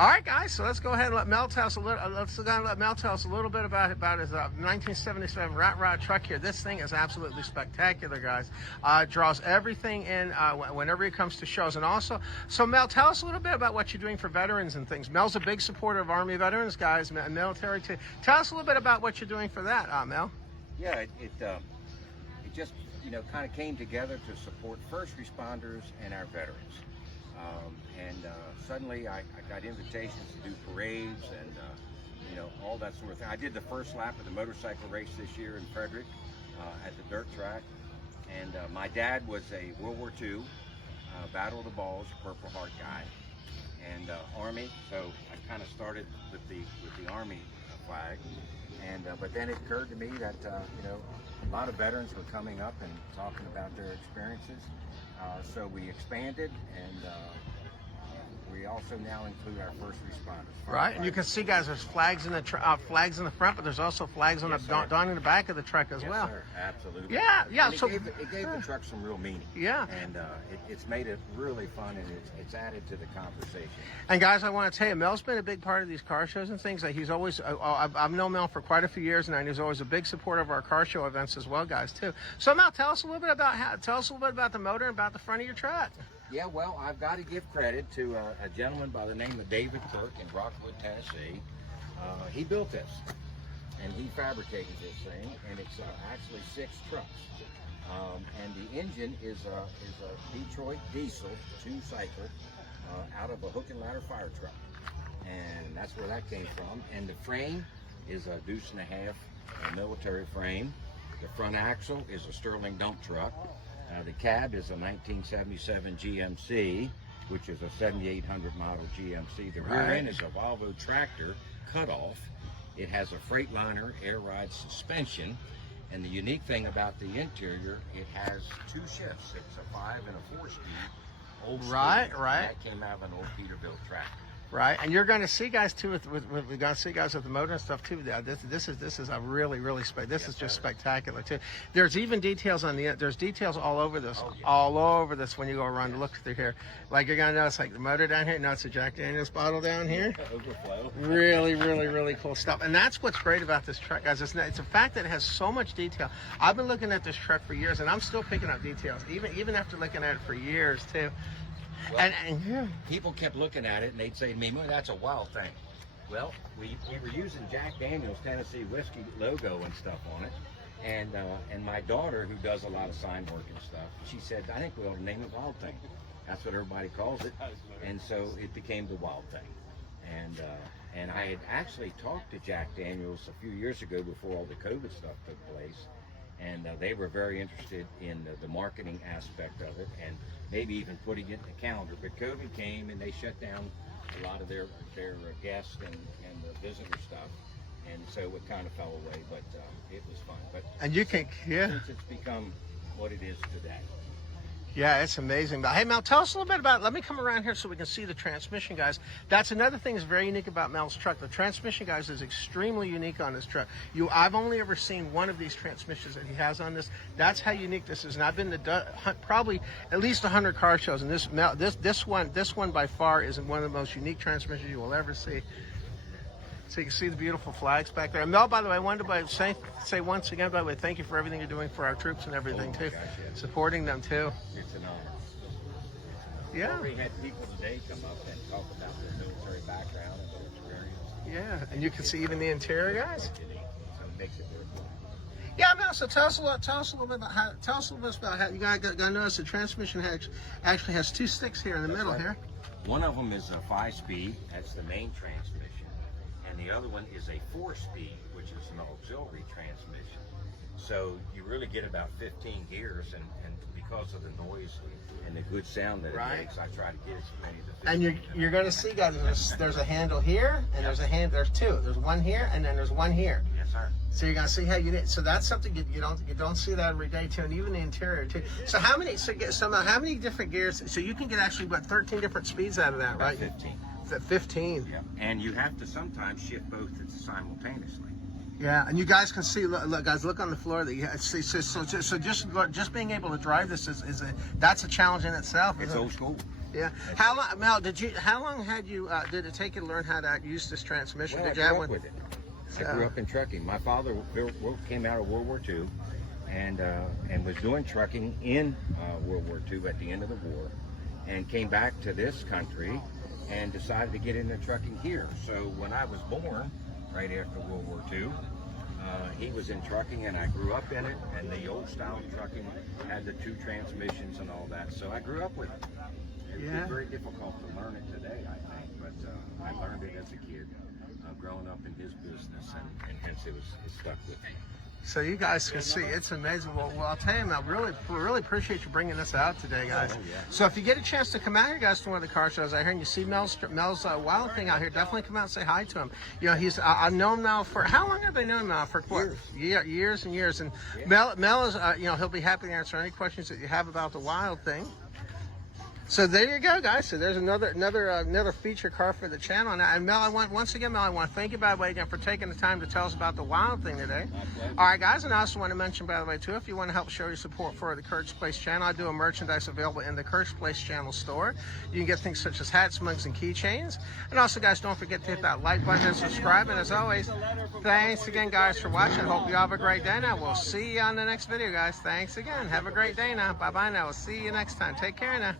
All right, guys. So let's go ahead and let Mel tell us a little. Let's go ahead and let Mel tell us a little bit about his 1977 Ratrod truck here. This thing is absolutely spectacular, guys. Draws everything in whenever it comes to shows, and also, so Mel, tell us a little bit about what you're doing for veterans and things. Mel's a big supporter of Army veterans, guys, and military too. Tell us a little bit about what you're doing for that, Mel. Yeah, it just kind of came together to support first responders and our veterans. Suddenly I got invitations to do parades and all that sort of thing. I did the first lap of the motorcycle race this year in Frederick at the dirt track, and my dad was a World War II Battle of the Balls Purple Heart guy, and Army. So I kind of started with the Army flag, and but then it occurred to me that a lot of veterans were coming up and talking about their experiences. So we expanded, and we also now include our first responders. Right, and you can see, guys, there's flags in the front, but there's also flags on down in the back of the truck as well. Sir. Absolutely. Yeah. And it gave the truck some real meaning. Yeah. And it's made it really fun, and it's added to the conversation. And guys, I want to tell you, Mel's been a big part of these car shows and things. Like he's always, I've known Mel for quite a few years now, and he's always a big supporter of our car show events as well, guys, too. So Mel, tell us a little bit about the motor and about the front of your truck. Yeah, well, I've got to give credit to a gentleman by the name of David Kirk in Rockwood, Tennessee. He built this, and he fabricated this thing, and it's actually 6 trucks. And the engine is a Detroit diesel 2-cycle out of a hook and ladder fire truck, and that's where that came from. And the frame is a 1.5 deuce military frame. The front axle is a Sterling dump truck. The cab is a 1977 GMC, which is a 7800 model GMC. The rear end is a Volvo tractor cutoff. It has a Freightliner air ride suspension, and the unique thing about the interior, it has 2 shifts. It's a 5 and a 4-speed. Old school. Right. That came out of an old Peterbilt tractor. Right, and you're going to see, guys, too. We're going to see, guys, with the motor and stuff too. This is a really this is just spectacular too. There's even details on there's details all over this, all over this when you go around to look through here. Like you're going to notice, like the motor down here. Notice the Jack Daniels bottle down here. Overflow. Really cool stuff. And that's what's great about this truck, guys. It's the fact that it has so much detail. I've been looking at this truck for years, and I'm still picking up details, even after looking at it for years too. Well, and people kept looking at it and they'd say to me, that's a wild thing. Well, we were using Jack Daniels Tennessee whiskey logo and stuff on it. And my daughter, who does a lot of sign work and stuff, she said, I think we ought to name it Wild Thing. That's what everybody calls it. And so it became the Wild Thing. And I had actually talked to Jack Daniels a few years ago before all the COVID stuff took place. And they were very interested in the marketing aspect of it, and maybe even putting it in the calendar. But COVID came, and they shut down a lot of their guests and the visitor stuff, and so it kind of fell away. But it was fun. But and you can, since it's become what it is today. Yeah, it's amazing. But hey, Mel, tell us a little bit about it. Let me come around here so we can see the transmission, guys. That's another thing that's very unique about Mel's truck. The transmission, guys, is extremely unique on this truck. I've only ever seen one of these transmissions that he has on this. That's how unique this is. And I've been to probably at least 100 car shows, and this one by far is one of the most unique transmissions you will ever see. So you can see the beautiful flags back there. And Mel, by the way, I wanted to say once again, by the way, thank you for everything you're doing for our troops and everything, too. Gosh, yes. Supporting them, too. It's an honor. Yeah. We had people today come up and talk about their military background and their experience. Yeah, and you can see even the interior, guys. So it makes it very cool. Yeah, Mel, so tell us a little bit about how you got to notice the transmission actually has 2 sticks here in the middle here. One of them is a 5-speed, that's the main transmission. And the other one is a 4-speed, which is an auxiliary transmission. So you really get about 15 gears, and because of the noise and the good sound that it makes, I try to get as many of the 15. And you're going to see, guys, there's a handle here, and there's 2. There's one here, and then there's one here. Yes, sir. So you're going to see how you did. So that's something you don't see that every day too, and even the interior too. So how many different gears? So you can get actually 13 different speeds out of that, right? 15. 15. Yeah, and you have to sometimes shift both simultaneously. Yeah, and you guys can see. Look, guys, look on the floor. That you see. So just being able to drive this that's a challenge in itself. It's old school. Yeah. How long, Mel? How long had you? Did it take you to learn how to use this transmission? Well, Did you I have grew up one? with it. I grew up in trucking. My father came out of World War II and was doing trucking in World War II at the end of the war, and came back to this country and decided to get into trucking here. So when I was born, right after World War II, he was in trucking and I grew up in it, and the old style trucking had the 2 transmissions and all that. So I grew up with it. It would be very difficult to learn it today, I think, but I learned it as a kid, growing up in his business, and hence it stuck with me. So you guys can see, it's amazing. Well, I'll tell you, Mel, really appreciate you bringing this out today, guys. Oh, yeah. So if you get a chance to come out here, guys, to one of the car shows out here, and you see Mel's Wild Thing out here, definitely come out and say hi to him. You know, I've known him now for, how long have they known him now? For what? Years and years. And yeah. Mel is, you know, he'll be happy to answer any questions that you have about the Wild Thing. So there you go, guys. So there's another feature car for the channel. And Mel, I want to thank you, by the way, again, for taking the time to tell us about the Wild Thing today. All right, guys, and I also want to mention, by the way, too, if you want to help show your support for the Kurt's Place channel, I do a merchandise available in the Kurt's Place channel store. You can get things such as hats, mugs, and keychains. And also, guys, don't forget to hit that like button and subscribe. And as always, thanks again, guys, for watching. Hope you have a great day now. We'll see you on the next video, guys. Thanks again. Have a great day now. Bye-bye now. We'll see you next time. Take care now.